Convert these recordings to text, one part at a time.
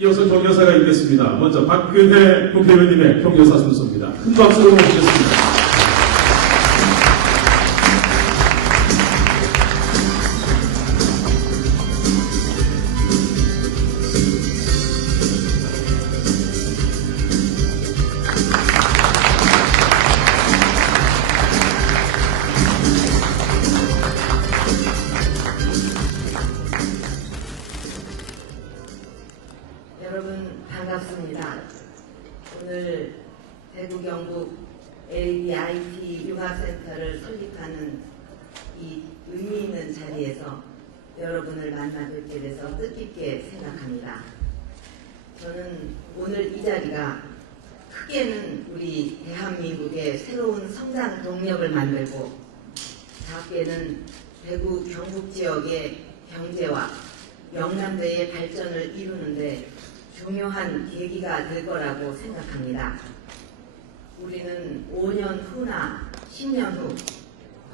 이어서 경여사가 있겠습니다. 먼저 박근혜 국회의원님의 경여사 순서입니다. 큰 박수로 모시겠습니다. 여러분 반갑습니다. 오늘 대구 경북 AIT 융합센터를 설립하는 이 의미 있는 자리에서 여러분을 만나 뵙게 돼서 뜻깊게 생각합니다. 저는 오늘 이 자리가 크게는 우리 대한민국의 새로운 성장 동력을 만들고 작게는 대구 경북 지역의 경제와 영남대의 발전을 이루는데 중요한 계기가 될 거라고 생각합니다. 우리는 5년 후나 10년 후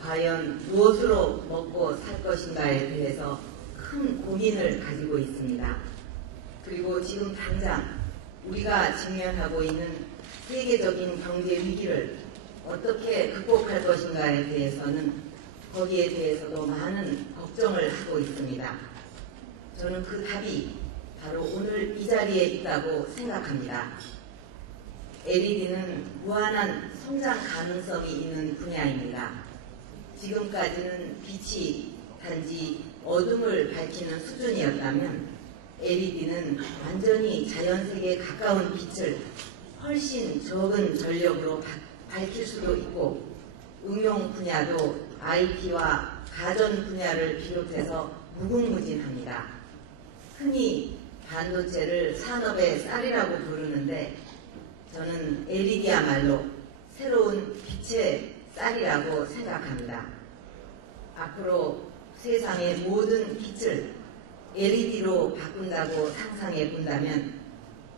과연 무엇으로 먹고 살 것인가에 대해서 큰 고민을 가지고 있습니다. 그리고 지금 당장 우리가 직면하고 있는 세계적인 경제 위기를 어떻게 극복할 것인가에 대해서는 거기에 대해서도 많은 걱정을 하고 있습니다. 저는 그 답이 바로 오늘 이 자리에 있다고 생각합니다. LED는 무한한 성장 가능성이 있는 분야입니다. 지금까지는 빛이 단지 어둠을 밝히는 수준이었다면 LED는 완전히 자연색에 가까운 빛을 훨씬 적은 전력으로 바- 밝힐 수도 있고 응용 분야도 IT와 가전 분야를 비롯해서 무궁무진합니다. 흔히 반도체를 산업의 쌀이라고 부르는데 저는 LED야말로 새로운 빛의 쌀이라고 생각합니다. 앞으로 세상의 모든 빛을 LED로 바꾼다고 상상해 본다면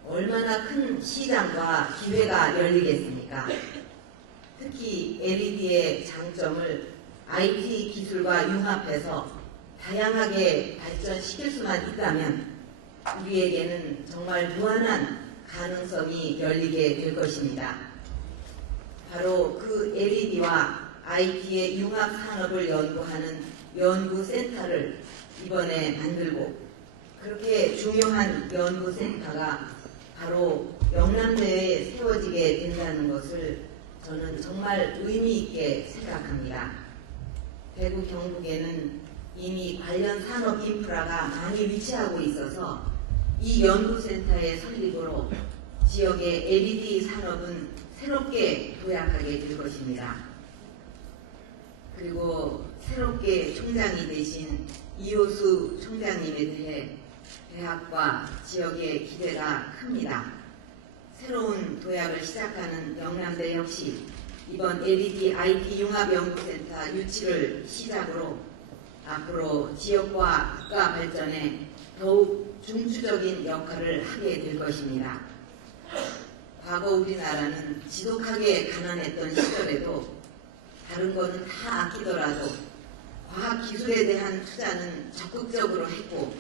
얼마나 큰 시장과 기회가 열리겠습니까? 특히 LED의 장점을 IT 기술과 융합해서 다양하게 발전시킬 수만 있다면 우리에게는 정말 무한한 가능성이 열리게 될 것입니다. 바로 그 LED와 IT의 융합 산업을 연구하는 연구센터를 이번에 만들고 그렇게 중요한 연구센터가 바로 영남대에 세워지게 된다는 것을 저는 정말 의미 있게 생각합니다. 대구 경북에는 이미 관련 산업 인프라가 많이 위치하고 있어서 이 연구센터의 설립으로 지역의 LED 산업은 새롭게 도약하게 될 것입니다. 그리고 새롭게 총장이 되신 이호수 총장님에 대해 대학과 지역의 기대가 큽니다. 새로운 도약을 시작하는 영남대 역시 이번 LED IT 융합연구센터 유치를 시작으로 앞으로 지역과 국가 발전에 더욱 중추적인 역할을 하게 될 것입니다. 과거 우리나라는 지독하게 가난했던 시절에도 다른 거는 다 아끼더라도 과학 기술에 대한 투자는 적극적으로 했고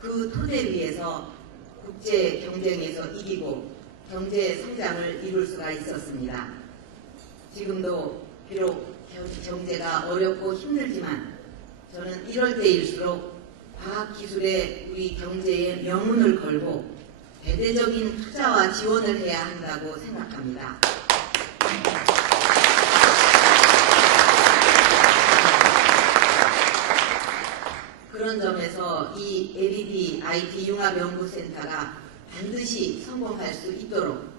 그 토대 위에서 국제 경쟁에서 이기고 경제 성장을 이룰 수가 있었습니다. 지금도 비록 경- 경제가 어렵고 힘들지만 저는 이럴 때일수록 과학 기술에 우리 경제에 명운을 걸고 대대적인 투자와 지원을 해야 한다고 생각합니다. 그런 점에서 이 LED IT 융합연구센터가 반드시 성공할 수 있도록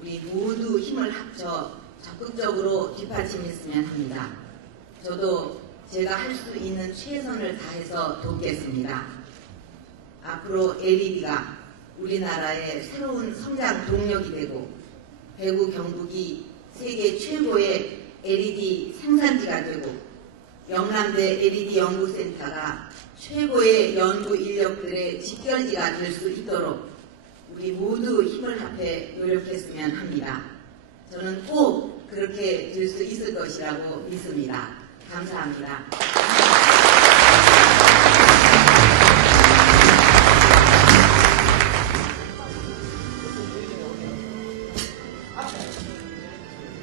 우리 모두 힘을 합쳐 적극적으로 뒷받침했으면 합니다. 저도 제가 할 수 있는 최선을 다해서 돕겠습니다. 앞으로 LED가 우리나라의 새로운 성장 동력이 되고 대구 경북이 세계 최고의 LED 생산지가 되고 영남대 LED 연구센터가 최고의 연구 인력들의 직결지가 될 수 있도록 우리 모두 힘을 합해 노력했으면 합니다. 저는 꼭 그렇게 될 수 있을 것이라고 믿습니다. 감사합니다.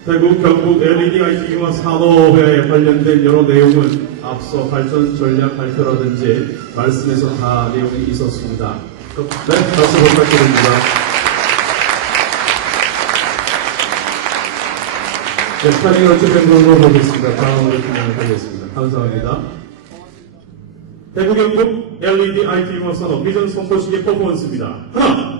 대구 경북 LED IC와 산업에 관련된 여러 내용은 앞서 발전 전략 발표라든지 말씀에서 다 내용이 있었습니다. 네, 박수 부탁드립니다. 네, 스타링을 집행 걸로 보겠습니다. 다음으로 진행하겠습니다. 감사합니다. 대구 경북 LED IT 융합 산업 비전 선포식의 퍼포먼스입니다. 하나,